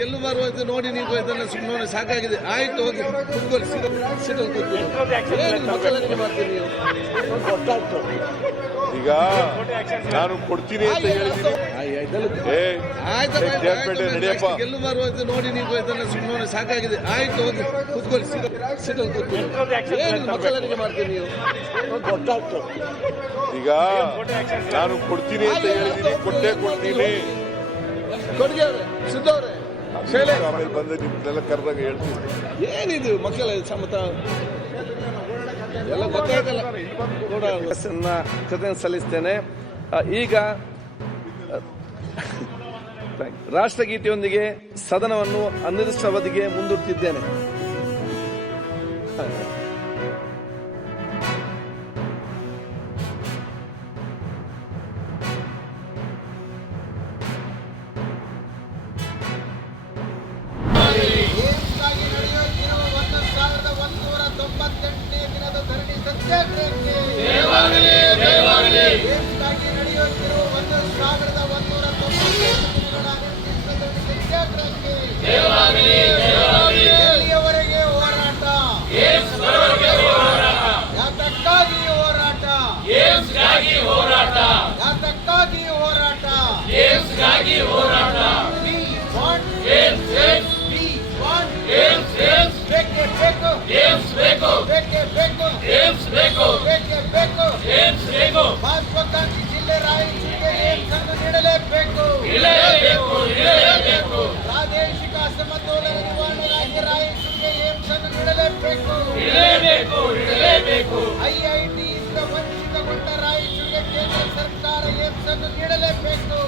ಗೆಲ್ಲು ಬರುವಂತೆ ನೋಡಿ ನೀವು ಇದನ್ನ ಸುಮ್ಮನೆ ಸಾಕಾಗಿದೆ. ಆಯ್ತು ಹೋಗಿ ಫುಟ್ಬಾಲ್ ಸಿಟಲ್ ಮಕ್ಕಳಿಗೆ ಮಾಡ್ತೀನಿ ನೀವು. ಈಗ ನಾನು ಕೊಡ್ತೀನಿ ಅಂತ ಹೇಳಿದ್ದೀನಿ. ನಡೆಯಪ್ಪ ಗೆಲ್ಲು ಬರುವಂತೆ ನೋಡಿ ನೀವು ಇದನ್ನ ಸುಮ್ಮನೆ ಸಾಕಾಗಿದೆ. ಆಯ್ತು ಹೋಗಿ ಫುಟ್ಬಾಲ್ ಸಿಟಲ್ ಮಕ್ಕಳಿಗೆ ಮಾಡ್ತೀನಿ ನೀವು. ಈಗ ನಾನು ಕೊಡ್ತೀನಿ ಅಂತ ಹೇಳಿದ್ದೀನಿ, ಕೊಟ್ಟೇ ಕೊಡ್ತೀನಿ. ಕೊಡ್ಗೆ ಅವ್ರೆ ಸಿದ್ಧ ಅವ್ರೆ ಆಮೇಲೆ ಬಂದು ನಿಮ್ನೆಲ್ಲ ಕರೆದಾಗ ಹೇಳ್ತೀನಿ. ಏನಿದು ಮಕ್ಕಳ ಸಮತ ಎಲ್ಲ ಗೊತ್ತಾಯ್ತಲ್ಲ. ಕೂಡ ಕೃತಜ್ಞತೆ ಸಲ್ಲಿಸ್ತೇನೆ. ಈಗ ರಾಷ್ಟ್ರಗೀತೆಯೊಂದಿಗೆ ಸದನವನ್ನು ಅನಿರ್ದಿಷ್ಟ ಅವಧಿಗೆ ಮುಂದೂಡುತ್ತಿದ್ದೇನೆ. ಎಲ್ಲಿಯವರೆಗೆ ಹೋರಾಟ, ಯಾತಕ್ಕಾಗಿ ಹೋರಾಟ, ಯಾತಕ್ಕಾಗಿ ಹೋರಾಟ. ಮಹತ್ವಾಕಾಂಕ್ಷಿ ಜಿಲ್ಲೆ ರಾಯಚೂರಿಗೆ ಏಮ್ಸ್ ಅನ್ನು ನೀಡಲೇಬೇಕು. ಪ್ರಾದೇಶಿಕ ಅಸಮತೋಲನ ನಿವಾರಣೆಗಾಗಿ ರಾಯಚೂರಿಗೆ ಏಮ್ಸ್ ಅನ್ನು ನೀಡಲೇಬೇಕು. ಐಐಟಿಯಿಂದ ವಂಚಿತಗೊಂಡ ರಾಯಚೂರಿಗೆ ಕೇಂದ್ರ ಸರ್ಕಾರ ಏಮ್ಸ್ ಅನ್ನು ನೀಡಲೇಬೇಕು.